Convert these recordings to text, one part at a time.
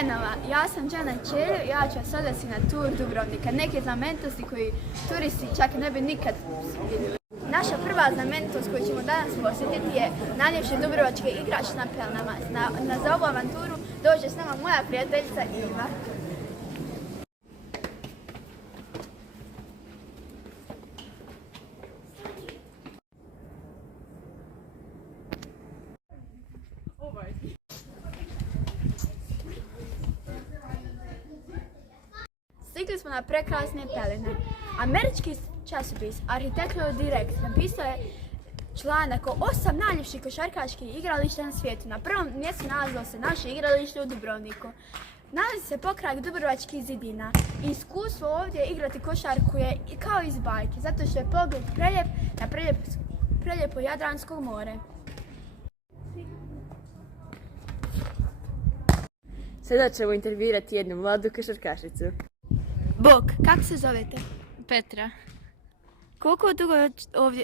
Kenova, ja sam Đana Čeljo i ja ću vas odvesti na tur Dubrovnika. Neke znamenitosti koji turisti čak ne bi nikad vidjeli. Naša prva znamenitost koju ćemo danas posjetiti je najljepši dubrovački igrač na pelenama. Za ovu avanturu dođe s nama moja prijateljica Iva. Stigli smo na prekrasne pelene. Američki časopis Architectural Direct napisao je članak o 8 najljepših košarkaških igrališta na svijetu. Na prvom mjestu nalazilo se naše igralište u Dubrovniku. Nalazi se pokraj Dubrovačkih zidina. Iskustvo ovdje igrati košarku je kao iz bajke, zato što je pogled preljep na preljepo Jadransko more. Sada ćemo intervjuirati jednu mladu košarkašicu. Bog, kako se zovete? Petra.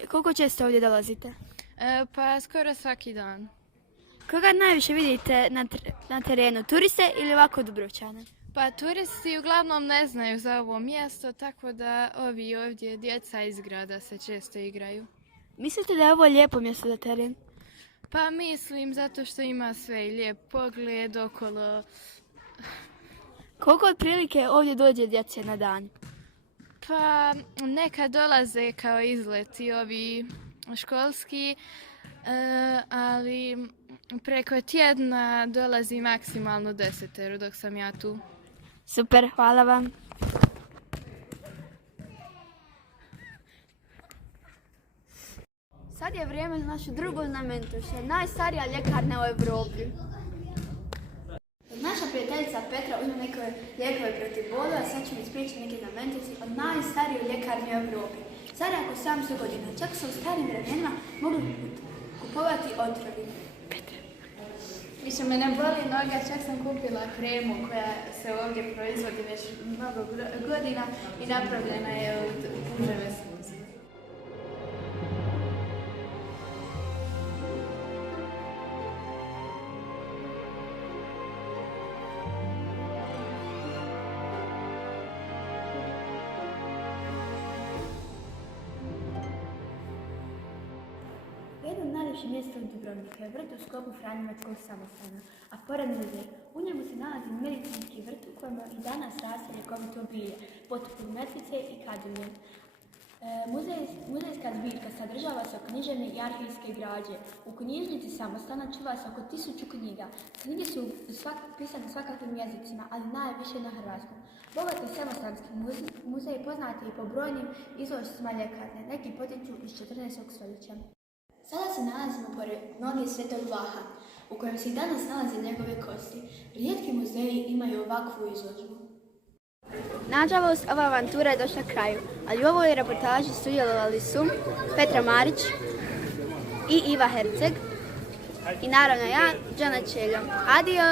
Koliko često ovdje dolazite? Pa skoro svaki dan. Koga najviše vidite na terenu, turiste ili ovako Dubrovčane? Pa turisti uglavnom ne znaju za ovo mjesto, tako da ovi ovdje djeca iz grada se često igraju. Mislite da je ovo lijepo mjesto za teren? Pa mislim zato što ima sve i lijep pogled okolo. Koliko otprilike ovdje dođe djece na dan? Pa nekad dolaze kao izleti ovi školski, ali preko tjedna dolazi maksimalno 10 dok sam ja tu. Super, hvala vam. Sad je vrijeme za našu drugu znamenitost, što je najstarija ljekarna u Europi. Naša prijateljica Petra uzme neke lijekove protiv boli, a sad ćemo ispričati neke znamenitosti od najstarijoj ljekarni u Europi. Starija oko 700 godina, čak su u starim vremenima mogli kupovati otrovi. Petra. Više me ne boli noga, čak sam kupila kremu koja se ovdje proizvodi već mnogo godina i napravljena je od puževe sluze. Jedno od najljepših mjesta u Dubrovniku je vrt u sklopu Franjevačkog samostana, a pored muzej. U njemu se nalazi medicinski vrt u kojem i danas raste ljekovito bilje, poput metlice i kadulje. Muzejska zbirka sadržava se književne i arhivske građe. U knjižnici samostana čuva se oko 1000 knjiga. Knjige su pisane svakakvim jezicima, ali najviše na hrvatskom. Bogati samostanski muzej poznat je i po brojnim izložcima ljekarne, neki potiču iz 14. stoljeća. Sada se nalazimo pored noge Svetog Vlaha, u kojem se i danas nalaze njegove kosti. Rijetki muzeji imaju ovakvu izložbu. Nažalost, ova avantura je došla kraju, ali u ovoj reportaži sudjelovali su Petra Marić i Iva Herceg i naravno ja, Đana Čeljo. Adio!